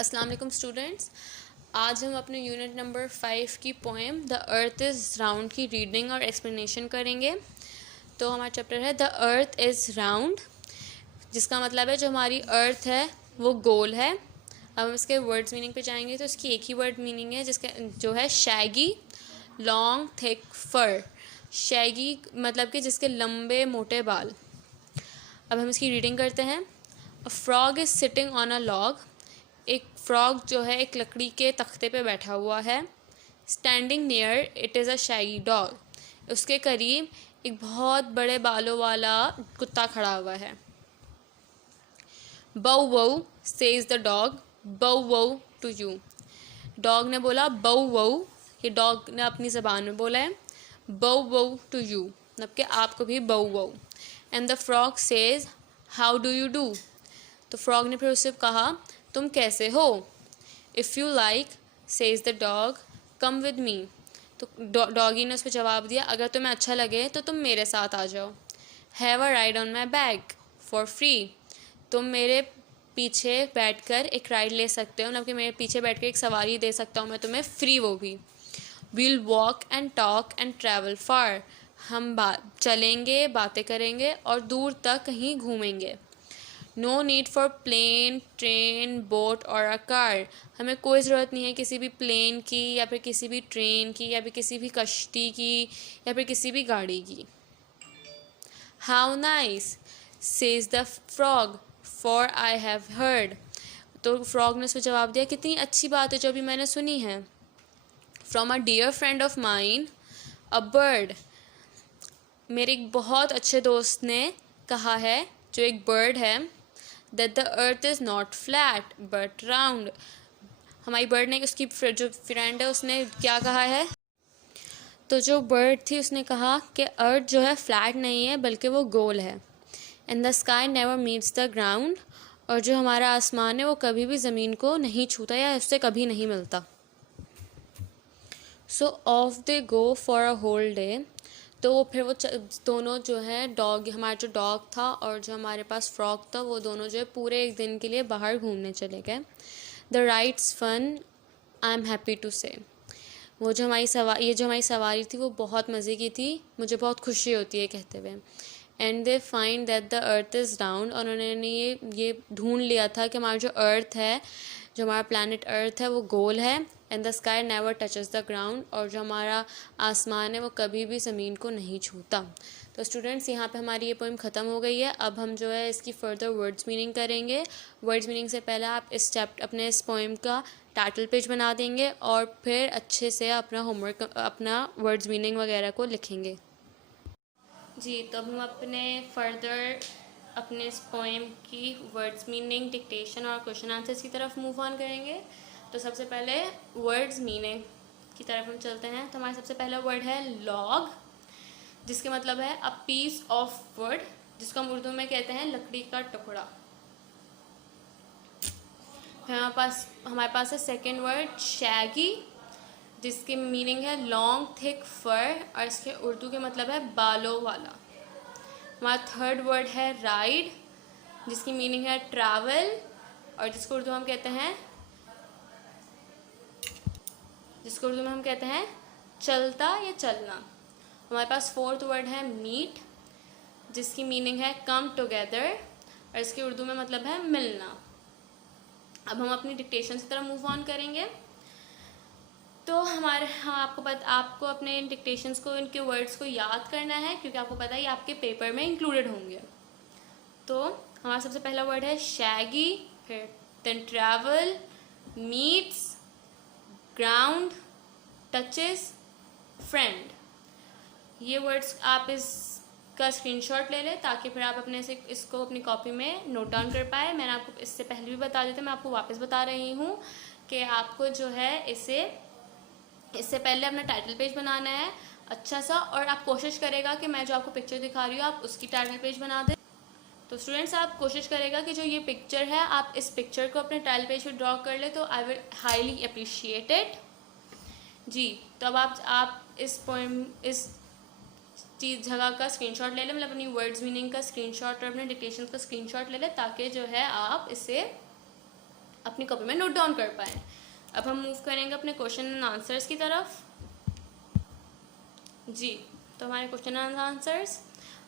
अस्सलाम वालेकुम स्टूडेंट्स। आज हम अपने यूनिट नंबर 5 की poem the earth is round की रीडिंग और एक्सप्लेनेशन करेंगे। तो हमारा चैप्टर है द अर्थ इज़ राउंड, जिसका मतलब है जो हमारी अर्थ है वो गोल है। अब हम इसके वर्ड्स मीनिंग पे जाएंगे। तो इसकी एक ही वर्ड मीनिंग है जिसका जो है shaggy long thick fur. Shaggy मतलब कि जिसके लंबे मोटे बाल। अब हम इसकी रीडिंग करते हैं। A frog is sitting on a log. एक फ्रॉग जो है एक लकड़ी के तख्ते पे बैठा हुआ है। Standing near it is a shaggy dog. उसके करीब एक बहुत बड़े बालों वाला कुत्ता खड़ा हुआ है। बऊ वऊ सेज द डॉग, बऊ वऊ टू यू। डॉग ने बोला बऊ वऊ, ये डॉग ने अपनी ज़बान में बोला है। बऊ वऊ टू यू मतलब कि आपको भी bow wow. And the frog says how do you do. तो फ्रॉग ने फिर उससे कहा तुम कैसे हो। If you like says the dog come with me. तो डॉगी ने उस पर जवाब दिया अगर तुम्हें अच्छा लगे तो तुम मेरे साथ आ जाओ। Have a ride on my back for free. तुम मेरे पीछे बैठकर एक राइड ले सकते हो, मतलब कि मेरे पीछे बैठकर एक सवारी दे सकता हूँ मैं तुम्हें, फ्री वो भी। We'll walk and talk and travel far. हम चलेंगे, बातें करेंगे और दूर तक कहीं घूमेंगे। No need for plane train boat और अ कार। हमें कोई ज़रूरत नहीं है किसी भी प्लेन की या फिर किसी भी ट्रेन की या फिर किसी भी कश्ती की या फिर किसी भी गाड़ी की। How nice says the frog for I have heard. तो फ्रॉग ने उसको जवाब दिया कितनी अच्छी बात है जो अभी मैंने सुनी है। From a dear friend of mine a bird. मेरे एक बहुत अच्छे दोस्त ने कहा है, जो एक बर्ड है, that the earth is not flat but round. हमारी बर्ड ने, उसकी जो फ्रेंड है, उसने क्या कहा है। तो जो बर्ड थी उसने कहा कि अर्थ जो है फ्लैट नहीं है बल्कि वो गोल है। And the sky never meets the ground. और जो हमारा आसमान है वो कभी भी ज़मीन को नहीं छूता या उससे कभी नहीं मिलता। So off they go for a whole day. तो फिर वो दोनों जो है डॉग, हमारा जो डॉग था और जो हमारे पास फ्रॉग था, वो दोनों जो है पूरे एक दिन के लिए बाहर घूमने चले गए। The rides fun I am happy to say. वो जो ये जो हमारी सवारी थी वो बहुत मज़े की थी, मुझे बहुत खुशी होती है कहते हुए। And they find that the earth is round. और उन्होंने ये ढूंढ लिया था कि हमारा जो अर्थ है, जो हमारा प्लानट अर्थ है, वो गोल है। And the sky never touches the ground. और जो हमारा आसमान है वो कभी भी ज़मीन को नहीं छूता। तो स्टूडेंट्स, यहाँ पे हमारी ये पोइम ख़त्म हो गई है। अब हम जो है इसकी फ़र्दर वर्ड्स मीनिंग करेंगे। वर्ड्स मीनिंग से पहले आप अपने इस पोइम का टाइटल पेज बना देंगे और फिर अच्छे से अपना होमवर्क, अपना वर्ड्स मीनिंग वगैरह को लिखेंगे। जी, तो अब हम अपने इस पोएम की वर्ड्स मीनिंग, डिक्टेशन और क्वेश्चन आंसर्स की तरफ मूव ऑन करेंगे। तो सबसे पहले वर्ड्स मीनिंग की तरफ हम चलते हैं। तो हमारा सबसे पहला वर्ड है लॉग, जिसके मतलब है अ पीस ऑफ वुड, जिसको हम उर्दू में कहते हैं लकड़ी का टुकड़ा। फिर हमारे पास है सेकेंड वर्ड शैगी, जिसकी मीनिंग है लॉन्ग थिक फर और इसके उर्दू के मतलब है बालों वाला। हमारा थर्ड वर्ड है राइड, जिसकी मीनिंग है ट्रैवल और जिसको उर्दू में हम कहते हैं चलता या चलना। हमारे पास फोर्थ वर्ड है मीट, जिसकी मीनिंग है कम टुगेदर और इसके उर्दू में मतलब है मिलना। अब हम अपनी डिक्टेशन की तरफ मूव ऑन करेंगे। तो आपको अपने इन डिक्टेशंस को, इनके वर्ड्स को याद करना है, क्योंकि आपको पता है ये आपके पेपर में इंक्लूडेड होंगे। तो हमारा सबसे पहला वर्ड है शैगी, फिर then travel, meets, ground, touches, friend. ये वर्ड्स आप इसका स्क्रीनशॉट ले लें ताकि फिर आप इसको अपनी कॉपी में नोट डाउन कर पाए। मैंने आपको इससे पहले भी बता दी थी, मैं आपको वापस बता रही हूँ कि आपको जो है इससे पहले अपना टाइटल पेज बनाना है अच्छा सा, और आप कोशिश करेगा कि मैं जो आपको पिक्चर दिखा रही हूँ आप उसकी टाइटल पेज बना दें। तो स्टूडेंट्स, आप कोशिश करेगा कि जो ये पिक्चर है आप इस पिक्चर को अपने टाइटल पेज पे ड्रॉ कर ले, तो I will highly appreciate it. जी, तो अब आप इस चीज़ जगह का स्क्रीनशॉट ले लें, मतलब अपनी वर्ड्स मीनिंग का स्क्रीनशॉट और अपने डिक्टेशन का स्क्रीनशॉट ले लें, ताकि जो है आप इसे अपनी कॉपी में नोट डाउन कर पाएँ। अब हम मूव करेंगे अपने क्वेश्चन एंड आंसर्स की तरफ। जी, तो हमारे क्वेश्चन एंड आंसर्स,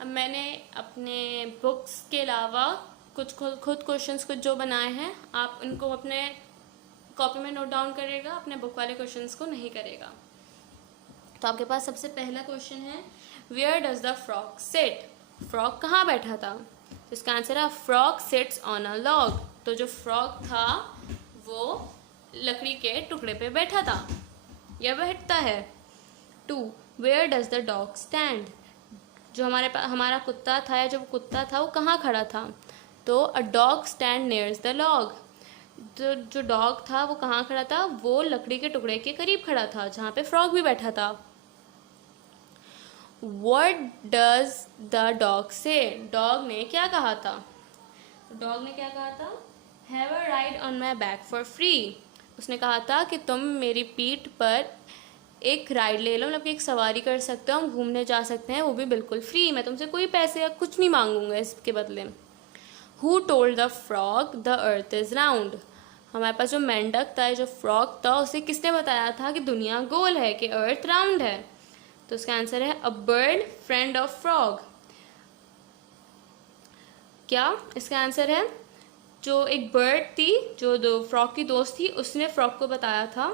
अब मैंने अपने बुक्स के अलावा कुछ खुद क्वेश्चंस कुछ जो बनाए हैं, आप उनको अपने कॉपी में नोट डाउन करेगा, अपने बुक वाले क्वेश्चंस को नहीं करेगा। तो आपके पास सबसे पहला क्वेश्चन है, where does the frog sit? Frog कहाँ बैठा था? तो इसका आंसर है frog sits on a log. तो जो फ्रॉग था वो लकड़ी के टुकड़े पे बैठा था या बैठता है। 2, where does the dog stand? जो हमारा कुत्ता था या जो कुत्ता था वो कहाँ खड़ा था? तो a dog stand nears the log. जो डॉग था वो कहाँ खड़ा था? वो लकड़ी के टुकड़े के करीब खड़ा था जहाँ पे फ्रॉग भी बैठा था। What does the dog say? Dog ने क्या कहा था? डॉग ने क्या कहा था? Have a ride on my back for free. उसने कहा था कि तुम मेरी पीठ पर एक राइड ले लो, मतलब कि एक सवारी कर सकते हो, हम घूमने जा सकते हैं, वो भी बिल्कुल फ्री, मैं तुमसे कोई पैसे या कुछ नहीं मांगूंगा इसके बदले। Who told the frog the earth is round? हमारे पास जो मेंढक था, जो फ्रॉग था, उसे किसने बताया था कि दुनिया गोल है, कि अर्थ राउंड है? तो उसका आंसर है a bird friend of frog. क्या इसका आंसर है? जो एक बर्ड थी, जो दो फ्रॉग की दोस्त थी, उसने फ्रॉग को बताया था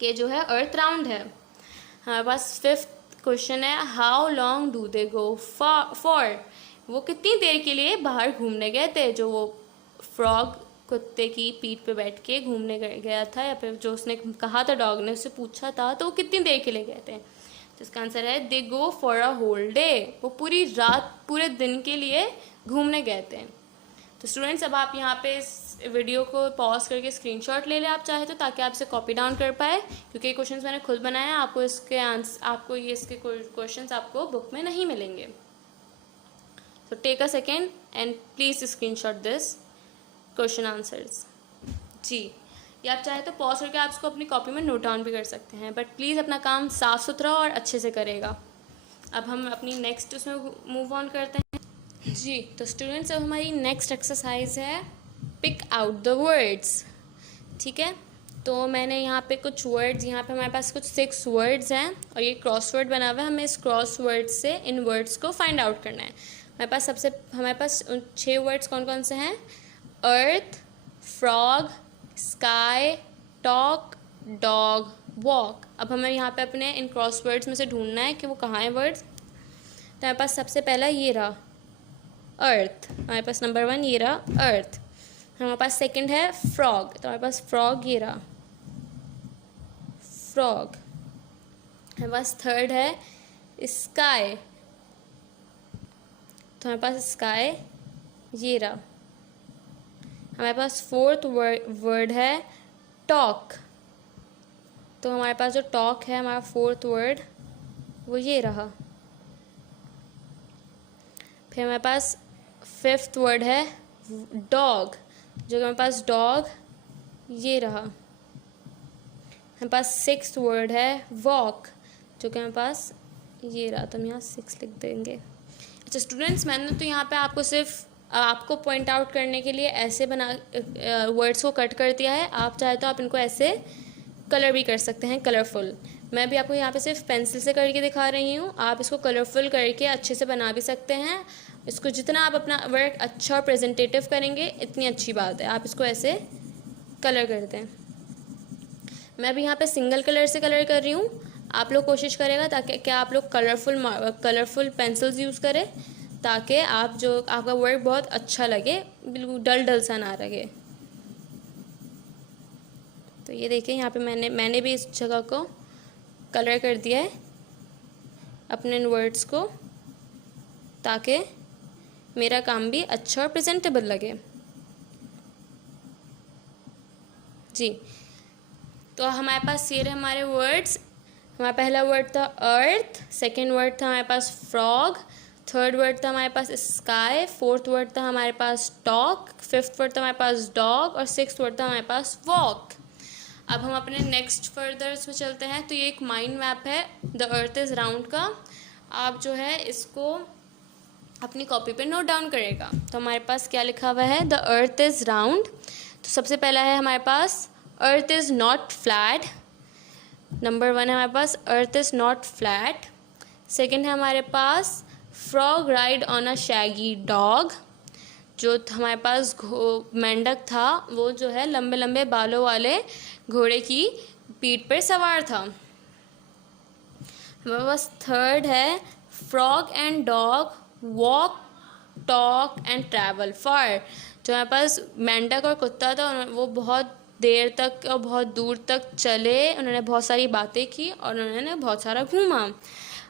कि जो है अर्थ राउंड है। हमारे पास 5th क्वेश्चन है, how long do they go for? वो कितनी देर के लिए बाहर घूमने गए थे? जो वो फ्रॉग कुत्ते की पीठ पे बैठ के घूमने गया था, या फिर जो उसने कहा था, डॉग ने उससे पूछा था, तो वो कितनी देर के लिए गए थे? तो इसका आंसर है they go for a whole day. वो पूरी रात, पूरे दिन के लिए घूमने गए थे। तो स्टूडेंट्स, अब आप यहाँ पे इस वीडियो को पॉज करके स्क्रीनशॉट ले लें आप चाहे तो, ताकि आप इसे कॉपी डाउन कर पाए, क्योंकि ये क्वेश्चंस मैंने खुद बनाए हैं। आपको इसके क्वेश्चंस आपको बुक में नहीं मिलेंगे। तो take a second and please screenshot this question answers. जी, या आप चाहे तो पॉज करके आप इसको अपनी कॉपी में नोट डाउन भी कर सकते हैं, बट प्लीज़ अपना काम साफ़ सुथरा और अच्छे से करेगा। अब हम अपनी नेक्स्ट उसमें मूव ऑन करते हैं। जी, तो स्टूडेंट्स, अब हमारी नेक्स्ट एक्सरसाइज है पिक आउट द वर्ड्स। ठीक है, तो मैंने यहाँ पे कुछ वर्ड्स, यहाँ पे हमारे पास कुछ 6 वर्ड्स हैं और ये क्रॉसवर्ड बना हुआ है। हमें इस क्रॉसवर्ड से इन वर्ड्स को फाइंड आउट करना है। हमारे पास 6 वर्ड्स कौन कौन से हैं? Earth, frog, sky, talk, dog, walk. अब हमें यहाँ पे अपने इन क्रॉसवर्ड्स में से ढूंढना है कि वो कहाँ हैं वर्ड्स। तो हमारे पास सबसे पहला ये रहा अर्थ, हमारे पास नंबर 1 ये रहा अर्थ। हमारे पास सेकंड है फ्रॉग, तो हमारे पास फ्रॉग ये रहा फ्रॉग। हमारे पास थर्ड है स्काई, तो हमारे पास स्काई ये रहा। हमारे पास फोर्थ वर्ड है टॉक, तो हमारे पास जो टॉक है, हमारा फोर्थ वर्ड वो ये रहा। फिर हमारे पास 5th वर्ड है डॉग, जो हमारे पास डॉग ये रहा। हमारे पास 6th वर्ड है वॉक, जो कि हमारे पास ये रहा। तो हम यहाँ 6 लिख देंगे। अच्छा स्टूडेंट्स, मैंने तो यहाँ पे आपको सिर्फ आपको पॉइंट आउट करने के लिए ऐसे वर्ड्स को कट कर दिया है। आप चाहे तो आप इनको ऐसे कलर भी कर सकते हैं, कलरफुल। मैं भी आपको यहाँ पे सिर्फ पेंसिल से करके दिखा रही हूँ, आप इसको कलरफुल करके अच्छे से बना भी सकते हैं। इसको जितना आप अपना वर्क अच्छा और प्रेजेंटेटिव करेंगे, इतनी अच्छी बात है। आप इसको ऐसे कलर कर दें। मैं भी यहाँ पे सिंगल कलर से कलर कर रही हूँ, आप लोग कोशिश करेगा ताकि क्या आप लोग कलरफुल पेंसिल्स यूज़ करें, ताकि आपका वर्क बहुत अच्छा लगे, बिल्कुल डल सा ना लगे। तो ये देखिए, यहाँ पे मैंने भी इस जगह को कलर कर दिया है अपने वर्ड्स को, ताकि मेरा काम भी अच्छा और प्रेजेंटेबल लगे। जी, तो हमारे पास ये रहे हमारे वर्ड्स। हमारा पहला वर्ड था अर्थ, सेकंड वर्ड था हमारे पास फ्रॉग, थर्ड वर्ड था हमारे पास स्काई, फोर्थ वर्ड था हमारे पास टॉक, 5th वर्ड था हमारे पास डॉग और 6th वर्ड था हमारे पास वॉक। अब हम अपने नेक्स्ट फर्दर्स में चलते हैं। तो ये एक माइंड मैप है द अर्थ इज़ राउंड का। आप जो है इसको अपनी कॉपी पे नोट डाउन करेगा। तो हमारे पास क्या लिखा हुआ है? The earth is round. तो सबसे पहला है हमारे पास earth is not flat. Number 1 है हमारे पास earth is not flat. Second है हमारे पास frog ride on a shaggy dog. जो हमारे पास मेंढक था वो जो है लंबे लंबे बालों वाले घोड़े की पीठ पर सवार था। हमारे पास थर्ड है frog and dog walk talk and travel far. जो हमारे पास मेंढक और कुत्ता था वो बहुत देर तक और बहुत दूर तक चले, उन्होंने बहुत सारी बातें की और उन्होंने बहुत सारा घूमा।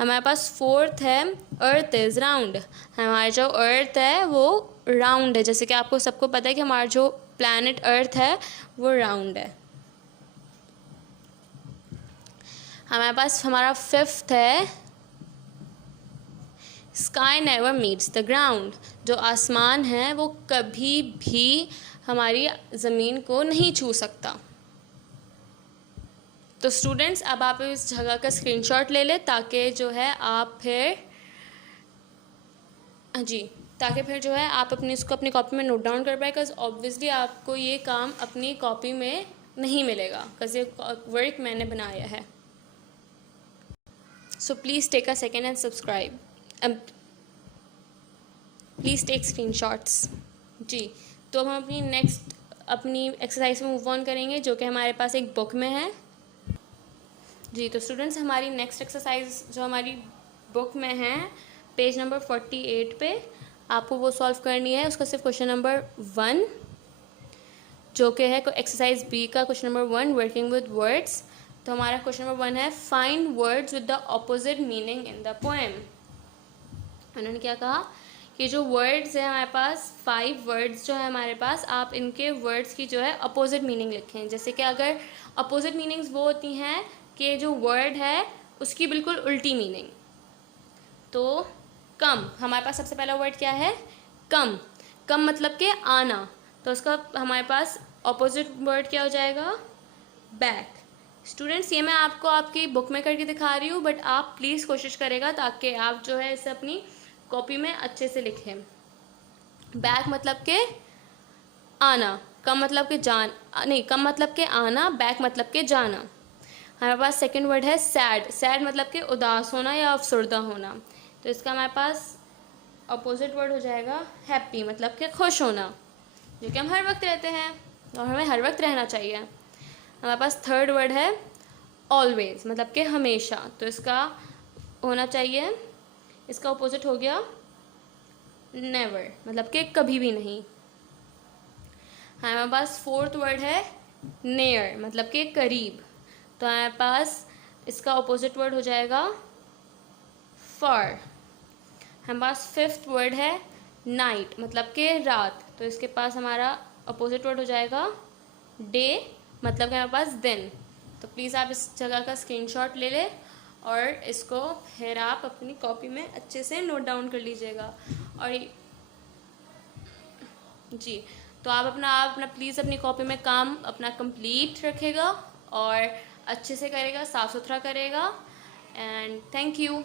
हमारे पास फोर्थ है अर्थ इज़ राउंड। हमारा जो अर्थ है वो राउंड है, जैसे कि आपको सबको पता है कि हमारा जो प्लैनेट अर्थ है वो राउंड है। हमारे पास हमारा फिफ्थ है sky never meets the ground. जो आसमान है वो कभी भी हमारी ज़मीन को नहीं छू सकता। तो स्टूडेंट्स अब आप इस जगह का स्क्रीनशॉट ले लें ताकि जो है आप फिर जो है आप इसको अपनी कॉपी में नोट डाउन कर पाए, बिकॉज ऑब्वियसली आपको ये काम अपनी कॉपी में नहीं मिलेगा बिकॉज ये वर्क मैंने बनाया है। So please take a second and subscribe, please take screenshots. जी, तो हम अपनी एक्सरसाइज में मूव ऑन करेंगे जो कि हमारे पास एक बुक में है। जी, तो स्टूडेंट्स हमारी नेक्स्ट एक्सरसाइज जो हमारी बुक में है पेज नंबर 48 पे आपको वो सॉल्व करनी है। उसका सिर्फ क्वेश्चन नंबर 1 जो कि है एक्सरसाइज बी का question number 1 working with words. तो हमारा क्वेश्चन नंबर 1 है find words with the opposite meaning in the poem. उन्होंने क्या कहा कि जो वर्ड्स है हमारे पास 5 वर्ड्स जो है हमारे पास, आप इनके वर्ड्स की जो है अपोजिट मीनिंग लिखें। जैसे कि अगर अपोजिट मीनिंग्स वो होती हैं कि जो वर्ड है उसकी बिल्कुल उल्टी मीनिंग। तो कम, हमारे पास सबसे पहला वर्ड क्या है कम। कम मतलब कि आना, तो उसका हमारे पास अपोजिट वर्ड क्या हो जाएगा बैक। स्टूडेंट्स ये मैं आपको आपकी बुक में करके दिखा रही हूँ, बट आप प्लीज़ कोशिश करेगा ताकि आप जो है इसे अपनी कॉपी में अच्छे से लिखें। बैक मतलब के आना, कम मतलब के कम मतलब के आना, बैक मतलब के जाना। हमारे पास सेकंड वर्ड है सैड। सैड मतलब के उदास होना या अफसरदा होना, तो इसका हमारे पास अपोजिट वर्ड हो जाएगा हैप्पी मतलब के खुश होना, जो कि हम हर वक्त रहते हैं और हमें हर वक्त रहना चाहिए। हमारे पास थर्ड वर्ड है ऑलवेज मतलब के हमेशा, तो इसका होना चाहिए, इसका अपोजिट हो गया नेवर मतलब के कभी भी नहीं। हमारे पास फोर्थ वर्ड है नियर मतलब के करीब, तो हमारे पास इसका अपोजिट वर्ड हो जाएगा फार। हमारे पास फिफ्थ वर्ड है नाइट मतलब के रात, तो इसके पास हमारा अपोजिट वर्ड हो जाएगा डे मतलब कि हमारे पास दिन। तो प्लीज़ आप इस जगह का स्क्रीनशॉट ले लें और इसको फिर आप अपनी कॉपी में अच्छे से नोट डाउन कर लीजिएगा। और जी, तो आप अपना प्लीज़ अपनी कॉपी में काम अपना कंप्लीट रखेगा और अच्छे से करेगा, साफ़ सुथरा करेगा। And thank you.